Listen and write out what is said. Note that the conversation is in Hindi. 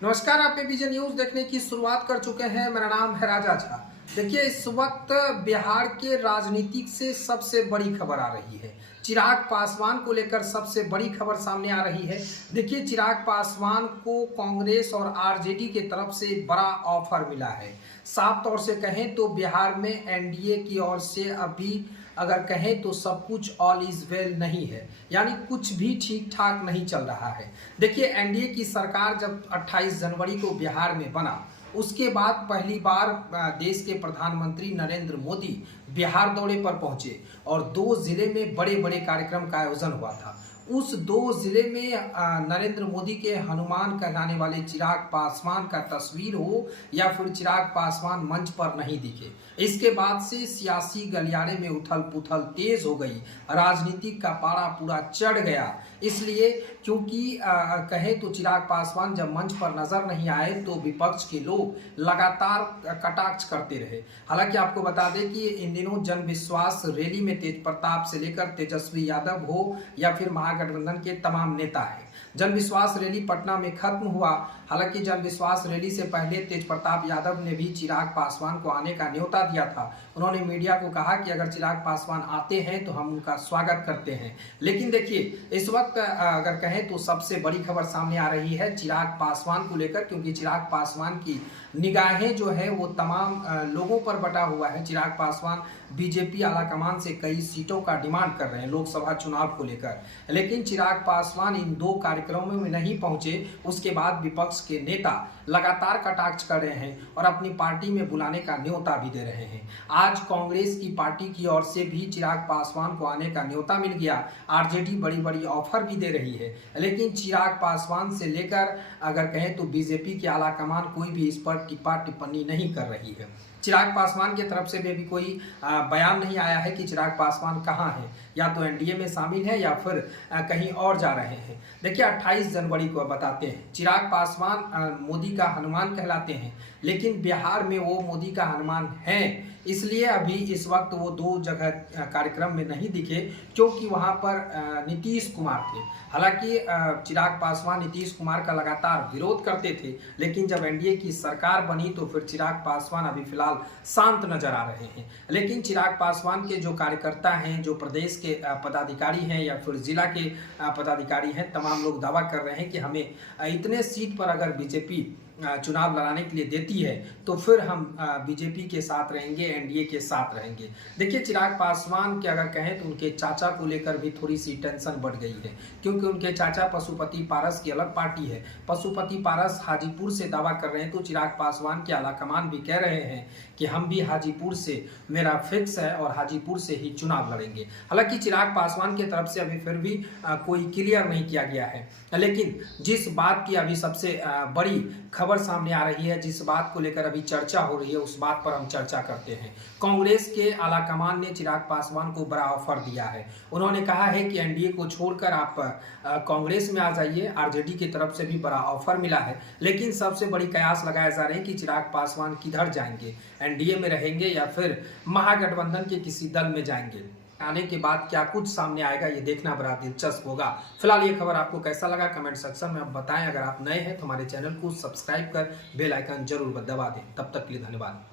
नमस्कार, आप विजन न्यूज देखने की शुरुआत कर चुके हैं। मेरा नाम है राजा झा। देखिए, इस वक्त बिहार के राजनीतिक से सबसे बड़ी खबर आ रही है। चिराग पासवान को लेकर सबसे बड़ी खबर सामने आ रही है। देखिए, चिराग पासवान को कांग्रेस और आरजेडी के तरफ से बड़ा ऑफर मिला है। साफ तौर से कहें तो बिहार में एनडीए की ओर से अभी अगर कहें तो सब कुछ ऑल इज वेल नहीं है, यानी कुछ भी ठीक ठाक नहीं चल रहा है। देखिए, एनडीए की सरकार जब 28 जनवरी को बिहार में बना, उसके बाद पहली बार देश के प्रधानमंत्री नरेंद्र मोदी बिहार दौरे पर पहुंचे और 2 जिले में बड़े बड़े कार्यक्रम का आयोजन हुआ था। उस 2 जिले में नरेंद्र मोदी के हनुमान कहलाने वाले चिराग पासवान का तस्वीर हो या फिर चिराग पासवान मंच पर नहीं दिखे। इसके बाद से सियासी गलियारे में उथल पुथल तेज हो गई, राजनीतिक का पारा पूरा चढ़ गया। इसलिए क्योंकि कहें तो चिराग पासवान जब मंच पर नजर नहीं आए तो विपक्ष के लोग लगातार कटाक्ष करते रहे। हालांकि आपको बता दें कि इन दिनों जन विश्वास रैली में तेज प्रताप से लेकर तेजस्वी यादव हो या फिर महागठबंधन के तमाम नेता हैं। जन विश्वास रैली पटना में खत्म हुआ। हालांकि जन विश्वास रैली से पहले तेज प्रताप यादव ने भी चिराग पासवान को आने का न्योता दिया था। उन्होंने मीडिया को कहा कि अगर चिराग पासवान आते हैं तो हम उनका स्वागत करते हैं। लेकिन देखिए, इस वक्त अगर कहें तो सबसे बड़ी खबर सामने आ रही है चिराग पासवान को लेकर, क्योंकि चिराग पासवान की निगाहें जो है वो तमाम लोगों पर बटा हुआ है। चिराग पासवान बीजेपी आलाकमान से कई सीटों का डिमांड कर रहे हैं लोकसभा चुनाव को लेकर, लेकिन चिराग पासवान इन 2 कार्यक्रमों में नहीं पहुंचे। उसके बाद विपक्ष के नेता लगातार कटाक्ष कर रहे हैं और अपनी पार्टी में बुलाने का न्योता भी दे रहे हैं। आज कांग्रेस की पार्टी की ओर से भी चिराग पासवान को आने का न्योता मिल गया। आरजेडी बड़ी बड़ी ऑफर भी दे रही है, लेकिन चिराग पासवान से लेकर अगर कहें तो बीजेपी के आलाकमान कोई भी इस पर टिप्पा टिप्पणी नहीं कर रही है। चिराग पासवान की तरफ से भी अभी कोई बयान नहीं आया है कि चिराग पासवान कहाँ हैं, या तो एनडीए में शामिल है या फिर कहीं और जा रहे हैं। देखिए, 28 जनवरी को बताते हैं, चिराग पासवान मोदी का हनुमान कहलाते हैं, लेकिन बिहार में वो मोदी का हनुमान है। इसलिए अभी इस वक्त वो 2 जगह कार्यक्रम में नहीं दिखे, क्योंकि वहां पर नीतीश कुमार थे। हालांकि चिराग पासवान नीतीश कुमार का लगातार विरोध करते थे, लेकिन जब एनडीए की सरकार बनी तो फिर चिराग पासवान अभी फिलहाल शांत नजर आ रहे हैं। लेकिन चिराग पासवान के जो कार्यकर्ता हैं, जो प्रदेश के पदाधिकारी हैं या फिर जिला के पदाधिकारी हैं, तमाम लोग दावा कर रहे हैं कि हमें इतने सीट पर अगर बीजेपी चुनाव लड़ाने के लिए देती है तो फिर हम बीजेपी के साथ रहेंगे, एनडीए के साथ रहेंगे। देखिए, चिराग पासवान के अगर कहें तो उनके चाचा को लेकर भी थोड़ी सी टेंशन बढ़ गई है, क्योंकि उनके चाचा पशुपति पारस की अलग पार्टी है। पशुपति पारस हाजीपुर से दावा कर रहे हैं, तो चिराग पासवान के आलाकमान भी कह रहे हैं कि हम भी हाजीपुर से, मेरा फिक्स है और हाजीपुर से ही चुनाव लड़ेंगे। हालांकि चिराग पासवान की तरफ से अभी फिर भी कोई क्लियर नहीं किया गया है, लेकिन जिस बात की अभी सबसे बड़ी खबर सामने आ रही है, जिस बात को लेकर अभी चर्चा हो रही है, उस बात पर हम चर्चा करते हैं। कांग्रेस के आलाकमान ने चिराग पासवान को बड़ा ऑफर दिया है। उन्होंने कहा है कि एनडीए को छोड़कर आप कांग्रेस में आ जाइए। आरजेडी की तरफ से भी बड़ा ऑफर मिला है, लेकिन सबसे बड़ी कयास लगाए जा रहे हैं कि चिराग पासवान किधर जाएंगे, एनडीए में रहेंगे या फिर महागठबंधन के किसी दल में जाएंगे। आने के बाद क्या कुछ सामने आएगा, ये देखना बड़ा दिलचस्प होगा। फिलहाल ये खबर आपको कैसा लगा कमेंट सेक्शन में आप बताएं। अगर आप नए हैं तो हमारे चैनल को सब्सक्राइब कर बेल आइकन जरूर दबा दें। तब तक के लिए धन्यवाद।